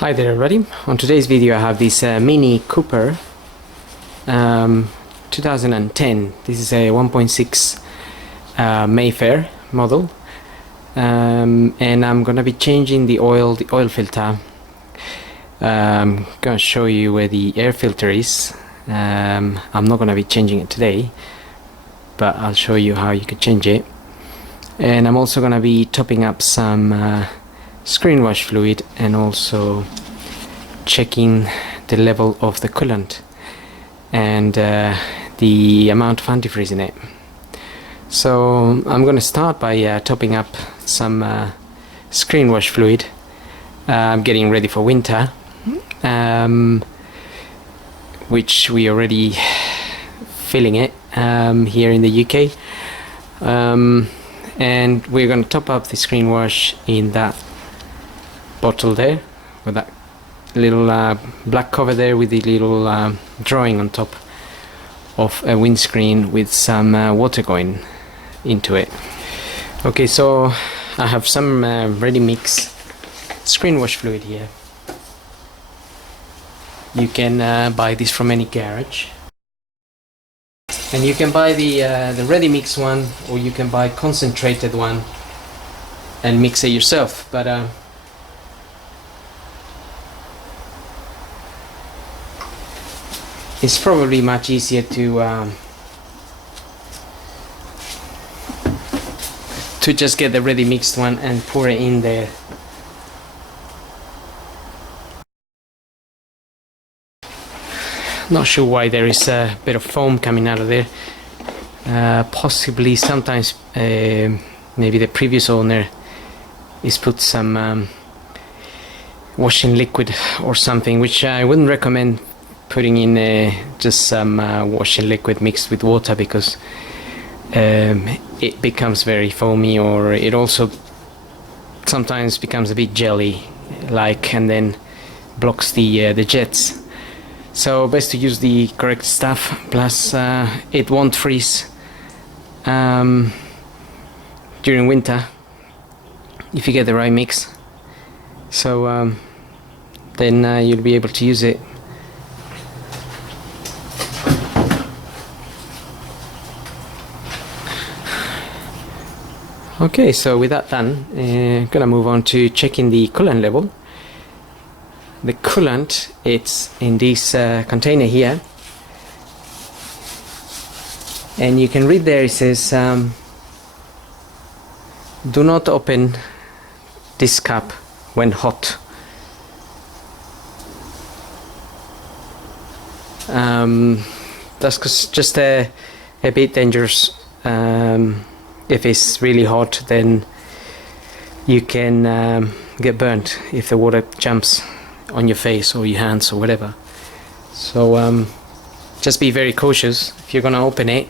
Hi there everybody. On today's video I have this Mini Cooper 2010. This is a 1.6 Mayfair model, and I'm gonna be changing the oil filter. I'm gonna show you where the air filter is. I'm not gonna be changing it today, but I'll show you how you could change it. And I'm also gonna be topping up some screenwash fluid and also checking the level of the coolant and the amount of antifreeze in it. So I'm going to start by topping up some screenwash fluid. I'm getting ready for winter, which we already filling it here in the UK, and we're going to top up the screenwash in that bottle there with that little black cover there with the little drawing on top of a windscreen with some water going into it. Okay, so I have some ready mix screenwash fluid here. You can buy this from any garage, and you can buy the ready mix one, or you can buy concentrated one and mix it yourself, but it's probably much easier to just get the ready mixed one and pour it in there. Not sure why there is a bit of foam coming out of there. Possibly sometimes maybe the previous owner is put some washing liquid or something, which I wouldn't recommend putting in just some washing liquid mixed with water, because it becomes very foamy, or it also sometimes becomes a bit jelly like, and then blocks the jets. So best to use the correct stuff, plus it won't freeze during winter if you get the right mix, so then you'll be able to use it. Okay, so with that done, I'm gonna move on to checking the coolant level. The coolant, it's in this container here, and you can read there, it says do not open this cap when hot. That's just a bit dangerous. If it's really hot, then you can get burnt if the water jumps on your face or your hands or whatever. So just be very cautious if you're gonna open it.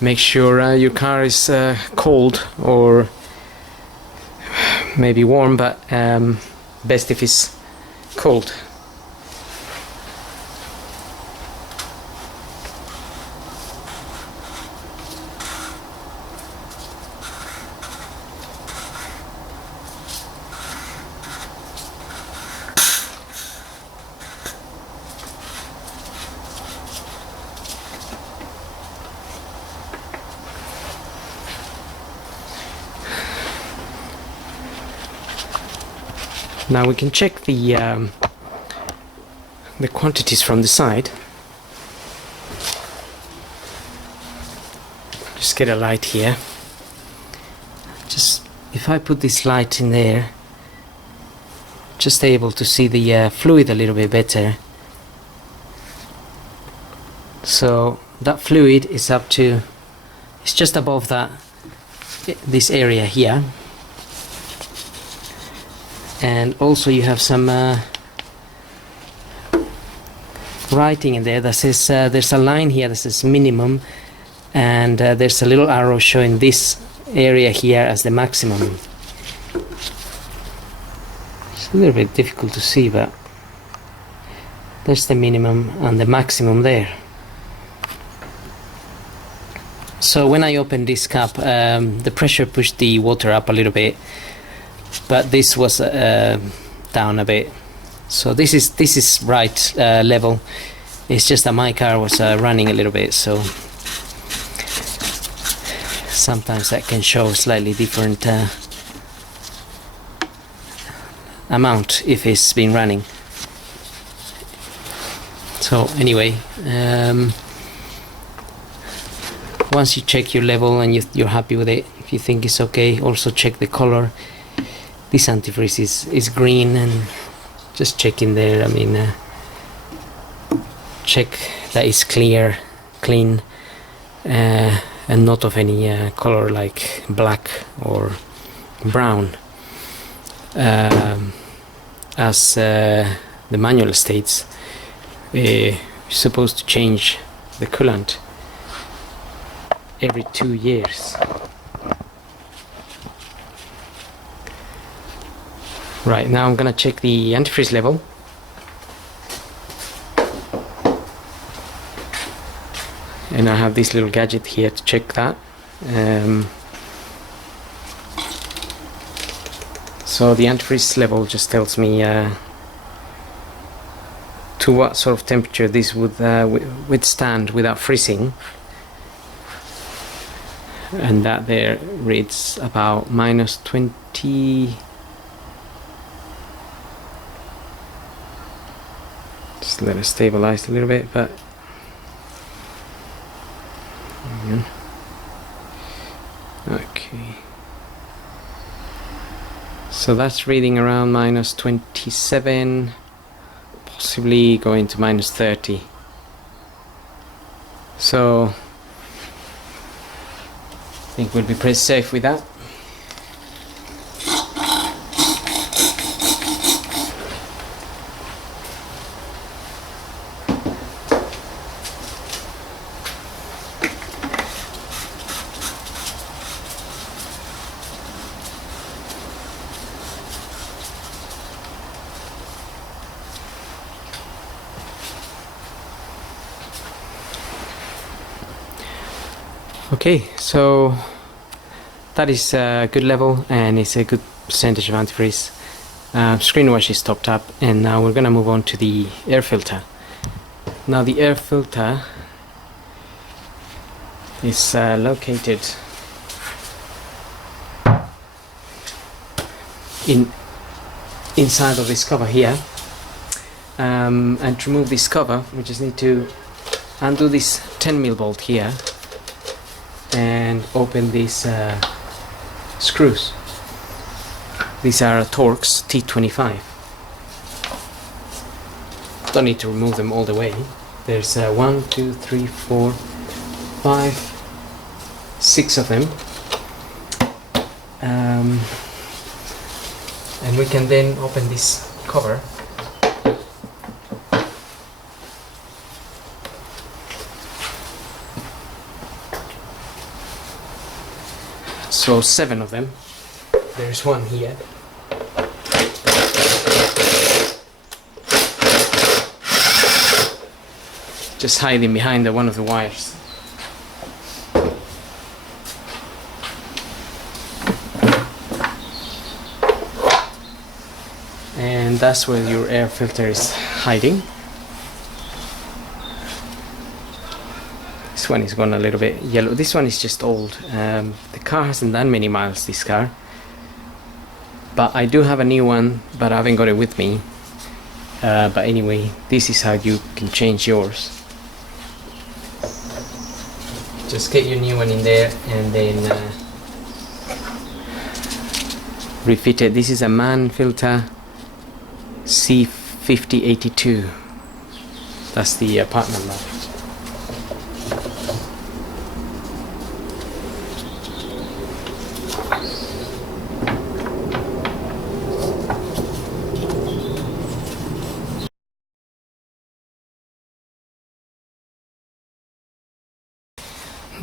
Make sure your car is cold, or maybe warm, but best if it's cold. Now we can check the quantities from the side. Just get a light here. Just if I put this light in there, just able to see the fluid a little bit better. So that fluid is up to, it's just above this area here. And also you have some writing in there that says there's a line here that says minimum, and there's a little arrow showing this area here as the maximum. It's a little bit difficult to see, but there's the minimum and the maximum there. So when I opened this cap, the pressure pushed the water up a little bit, but this was down a bit. So this is right level. It's just that my car was running a little bit, so sometimes that can show slightly different amount if it's been running. So anyway, once you check your level and you're happy with it, if you think it's okay, also check the color. This antifreeze is green, and just check in there. I mean, check that it's clean, and not of any color like black or brown, as the manual states. You're supposed to change the coolant every 2 years. Right, now I'm gonna check the antifreeze level. And I have this little gadget here to check that. So the antifreeze level just tells me to what sort of temperature this would withstand without freezing. And that there reads about -20. Just let it stabilize a little bit, but okay. So that's reading around -27, possibly going to -30. So I think we'll be pretty safe with that. Okay, so that is a good level, and it's a good percentage of antifreeze. Screenwash is topped up, and now we're gonna move on to the air filter. Now the air filter is located inside of this cover here, and to remove this cover we just need to undo this 10mm bolt here and open these screws. These are Torx T25. Don't need to remove them all the way. There's 1, 2, 3, 4, 5, 6 of them, and we can then open this cover. So 7 of them. There's one here. Just hiding behind one of the wires. And that's where your air filter is hiding. This one is gone a little bit yellow. This one is just old. The car hasn't done many miles, this car. But I do have a new one, but I haven't got it with me. But anyway, this is how you can change yours. Just get your new one in there and then refit it. This is a MAN filter C5082. That's the part number.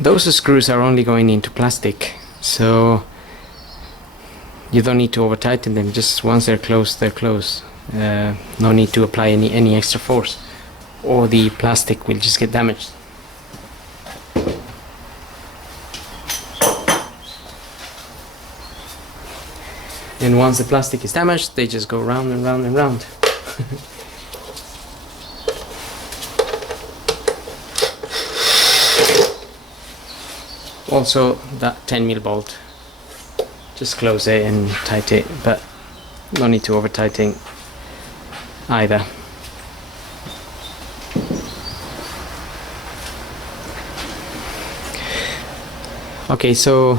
Those screws are only going into plastic, so you don't need to over tighten them. Just once they're closed, they're closed. No need to apply any extra force, or the plastic will just get damaged. And once the plastic is damaged, they just go round and round and round. Also that 10mm bolt, just close it and tighten it, but no need to over tighten either. Okay, so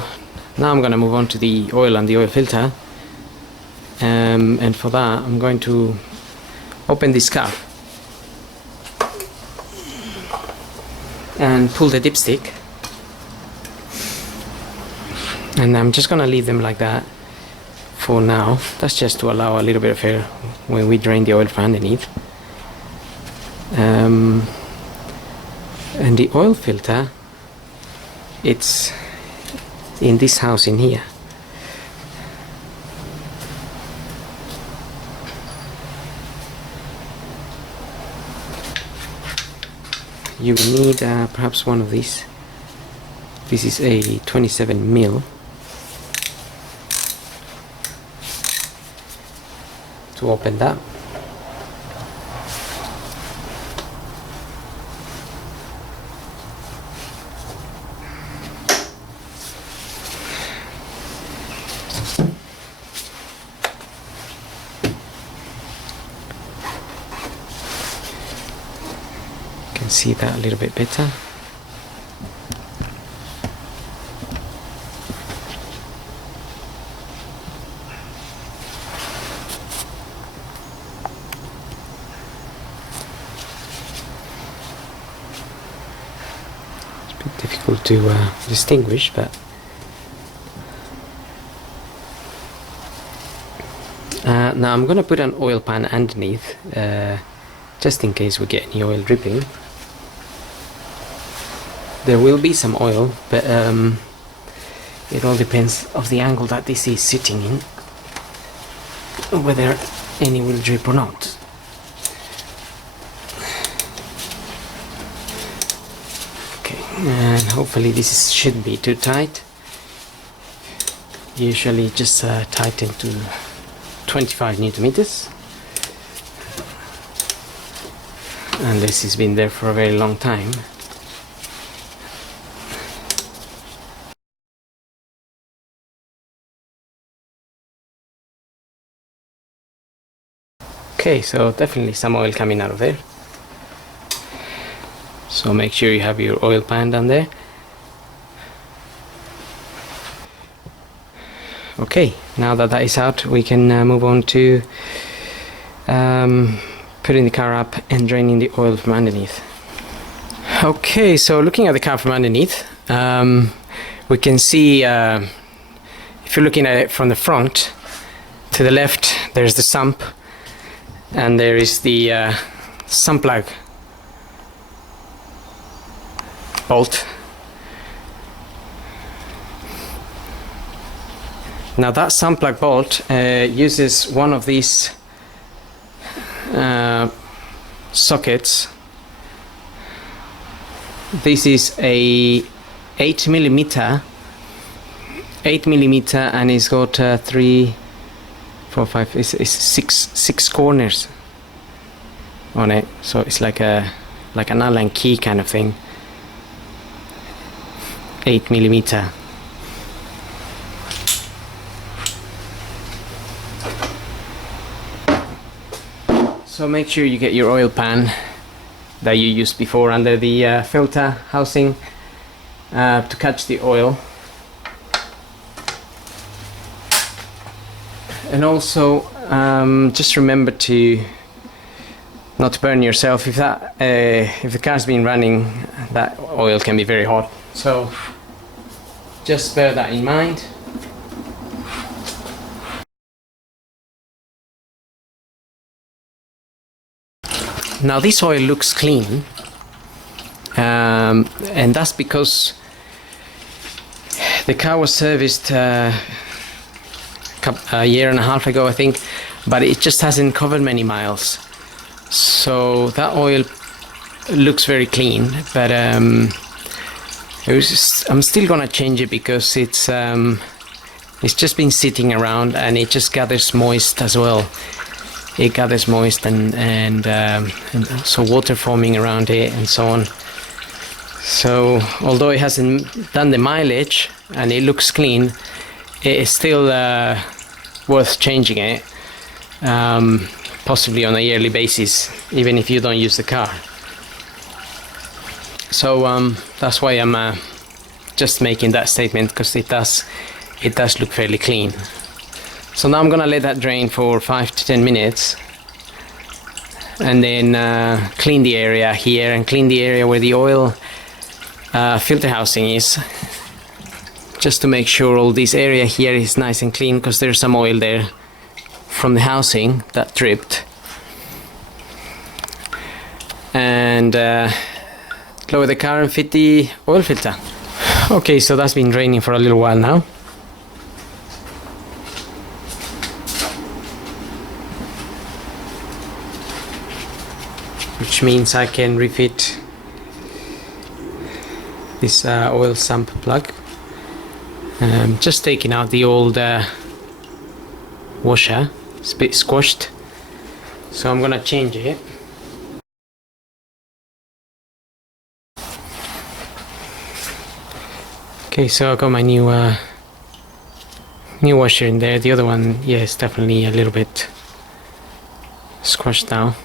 now I'm gonna move on to the oil and the oil filter, and for that I'm going to open this cap and pull the dipstick, and I'm just gonna leave them like that for now. That's just to allow a little bit of air when we drain the oil from underneath. And the oil filter, it's in this house in here. You will need perhaps one of these. This is a 27mm to open that. You can see that a little bit better. Difficult to distinguish, but now I'm going to put an oil pan underneath, just in case we get any oil dripping. There will be some oil, but it all depends of the angle that this is sitting in, whether any will drip or not. And hopefully this shouldn't be too tight. Usually just tighten to 25 newton-meters, and this has been there for a very long time. Okay, so definitely some oil coming out of there. So make sure you have your oil pan down there. Okay, now that that is out, we can move on to putting the car up and draining the oil from underneath. Okay, so looking at the car from underneath, we can see, if you're looking at it from the front, to the left there's the sump, and there is the sump plug bolt. Now that sump plug bolt uses one of these sockets. This is a 8mm, and it's got 3, 4, 5, it's six corners on it, so it's like an Allen key kind of thing. 8mm. So make sure you get your oil pan that you used before under the filter housing to catch the oil. And also just remember to not to burn yourself. If the car's been running, that oil can be very hot, so just bear that in mind. Now this oil looks clean, and that's because the car was serviced a year and a half ago, I think, but it just hasn't covered many miles, so that oil looks very clean. But I'm still gonna change it because it's just been sitting around and it just gathers moist as well. it gathers moist and so water forming around it and so on. So although it hasn't done the mileage and it looks clean, it is still worth changing it, possibly on a yearly basis, even if you don't use the car. So that's why I'm just making that statement, because it does look fairly clean. So now I'm gonna let that drain for 5 to 10 minutes, and then clean the area here and clean the area where the oil filter housing is, just to make sure all this area here is nice and clean, because there's some oil there from the housing that dripped. And lower the car and fit the oil filter. Okay, so that's been draining for a little while now. Which means I can refit this oil sump plug. Just taking out the old washer. It's a bit squashed, so I'm gonna change it. Okay, so I got my new washer in there. The other one, yeah, is definitely a little bit squashed now.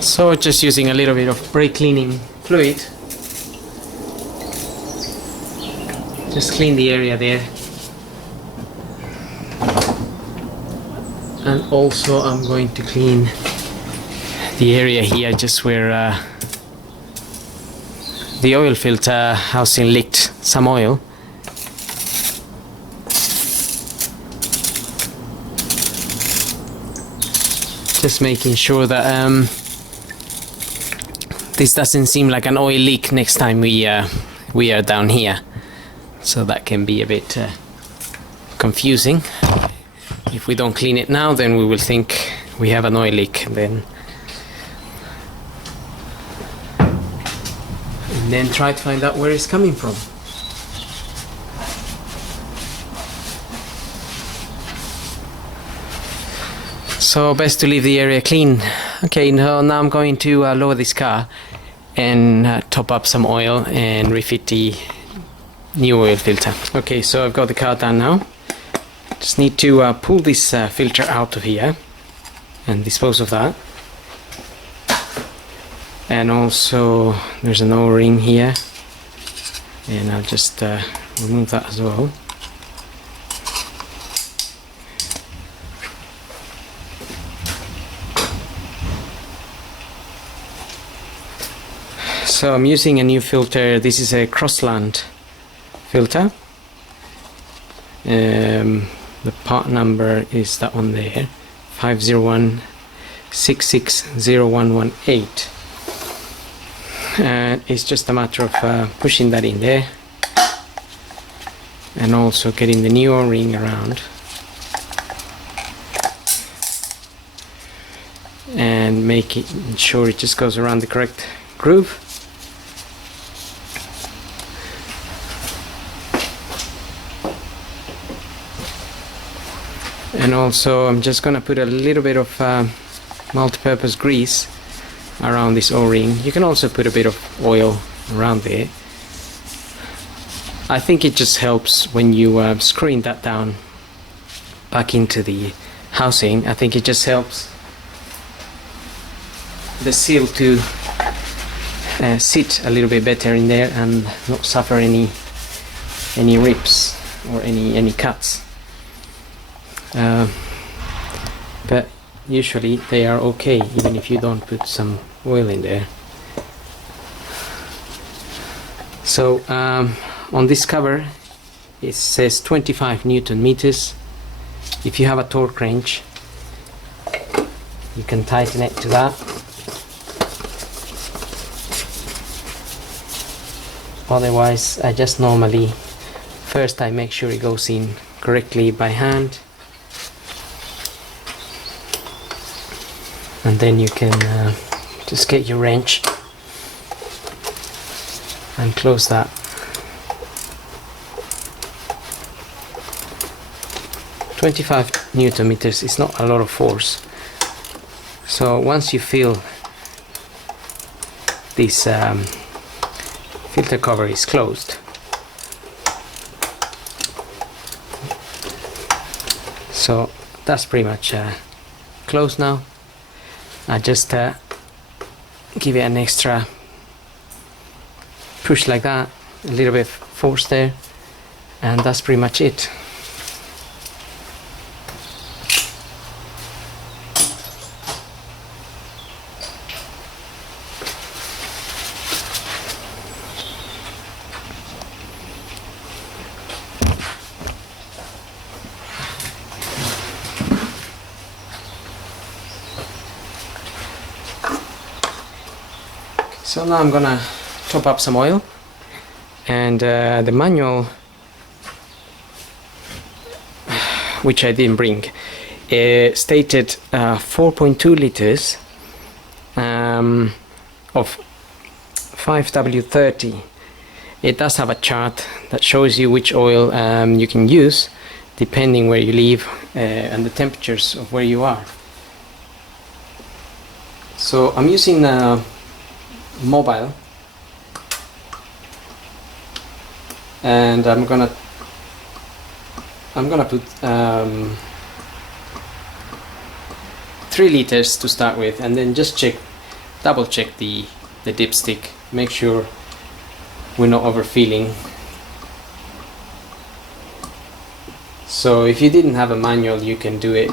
So just using a little bit of brake cleaning fluid, just clean the area there. And also I'm going to clean the area here, just where the oil filter housing leaked some oil. Just making sure that this doesn't seem like an oil leak next time we are down here, so that can be a bit confusing. If we don't clean it now, then we will think we have an oil leak, and then try to find out where it's coming from. So best to leave the area clean. Okay, now I'm going to lower this car and top up some oil and refit the new oil filter. Okay, so I've got the car done now. Just need to pull this filter out of here and dispose of that. And also there's an O-ring here, and I'll just remove that as well. So I'm using a new filter. This is a Crossland filter. The part number is that one there, 501660118. And it's just a matter of pushing that in there, and also getting the new O-ring around, and making sure it just goes around the correct groove. And also I'm just gonna put a little bit of multi-purpose grease around this O-ring. You can also put a bit of oil around there. I think it just helps when you screwing that down back into the housing. I think it just helps the seal to sit a little bit better in there and not suffer any rips or any cuts. But usually they are okay even if you don't put some oil in there. So on this cover it says 25 Newton meters, If you have a torque wrench, you can tighten it to that. Otherwise, I just normally, first I make sure it goes in correctly by hand, and then you can just get your wrench and close that. (25 Newton meters) is not a lot of force. So once you feel this filter cover is closed, so that's pretty much closed now. I just give it an extra push like that, a little bit of force there, and that's pretty much it. So now I'm gonna top up some oil, and the manual, which I didn't bring, stated 4.2 liters of 5W30. It does have a chart that shows you which oil you can use depending where you live and the temperatures of where you are. So I'm using mobile, and I'm gonna put 3 liters to start with, and then just double check the dipstick, make sure we're not overfilling. So if you didn't have a manual, you can do it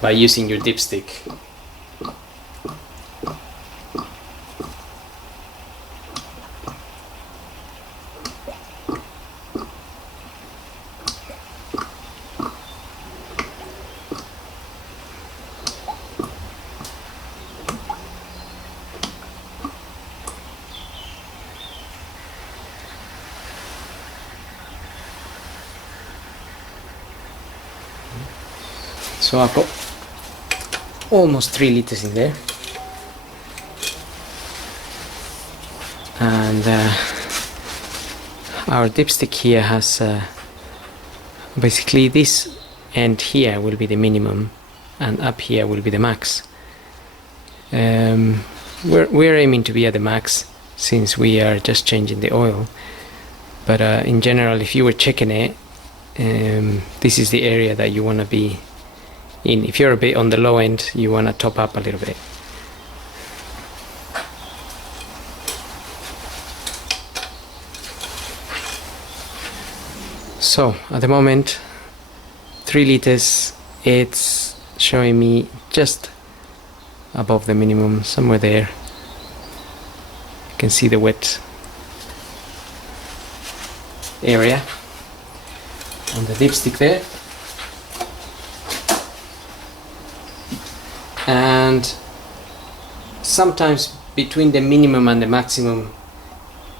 by using your dipstick. So I've got almost 3 liters in there, and our dipstick here has basically this end here will be the minimum, and up here will be the max. We're aiming to be at the max since we are just changing the oil, but in general, if you were checking it, this is the area that you want to be in. If you're a bit on the low end, you want to top up a little bit. So at the moment, 3 liters, it's showing me just above the minimum, somewhere there. You can see the wet area on the dipstick there. And sometimes between the minimum and the maximum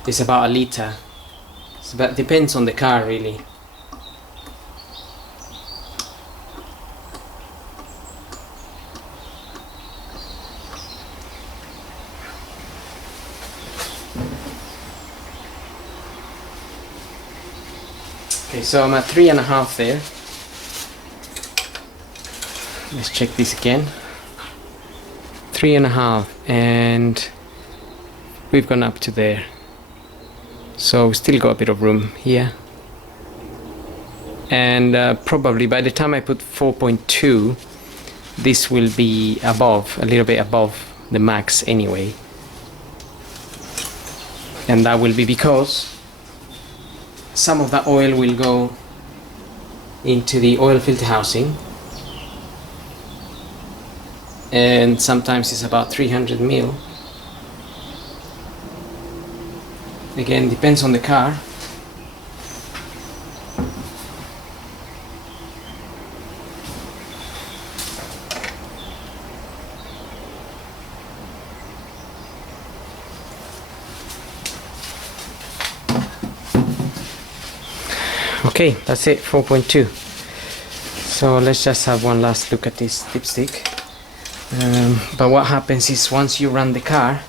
is about a liter. So that depends on the car, really. Okay, so I'm at 3.5 there. Let's check this again. 3.5, and we've gone up to there, so we still got a bit of room here, and probably by the time I put 4.2, this will be above, a little bit above the max anyway, and that will be because some of the oil will go into the oil filter housing, and sometimes it's about 300 ml. Again, depends on the car. Okay, that's it, 4.2. So let's just have one last look at this dipstick. But what happens is once you run the car,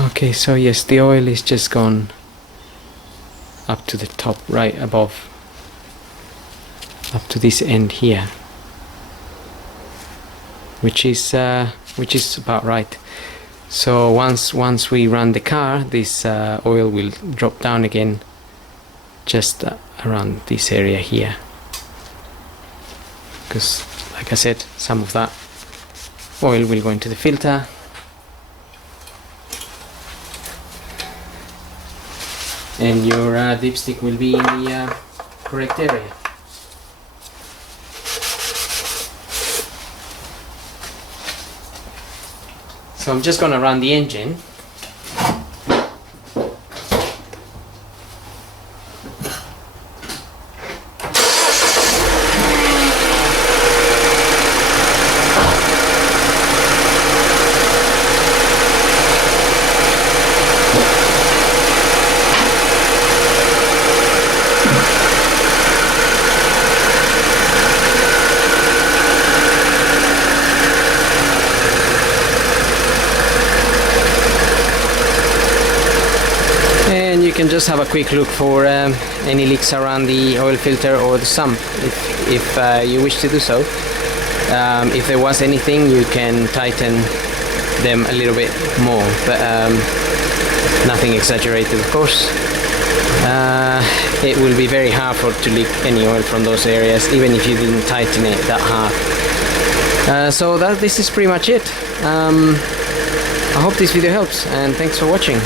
okay, so yes, the oil is just gone up to the top, right above, up to this end here, which is about right. So once we run the car, this oil will drop down again, just around this area here, because like I said, some of that oil will go into the filter. And your dipstick will be in the correct area. So I'm just going to run the engine. You can just have a quick look for any leaks around the oil filter or the sump if you wish to do so. If there was anything, you can tighten them a little bit more, but nothing exaggerated, of course. It will be very hard to leak any oil from those areas, even if you didn't tighten it that hard. So this is pretty much it. I hope this video helps, and thanks for watching.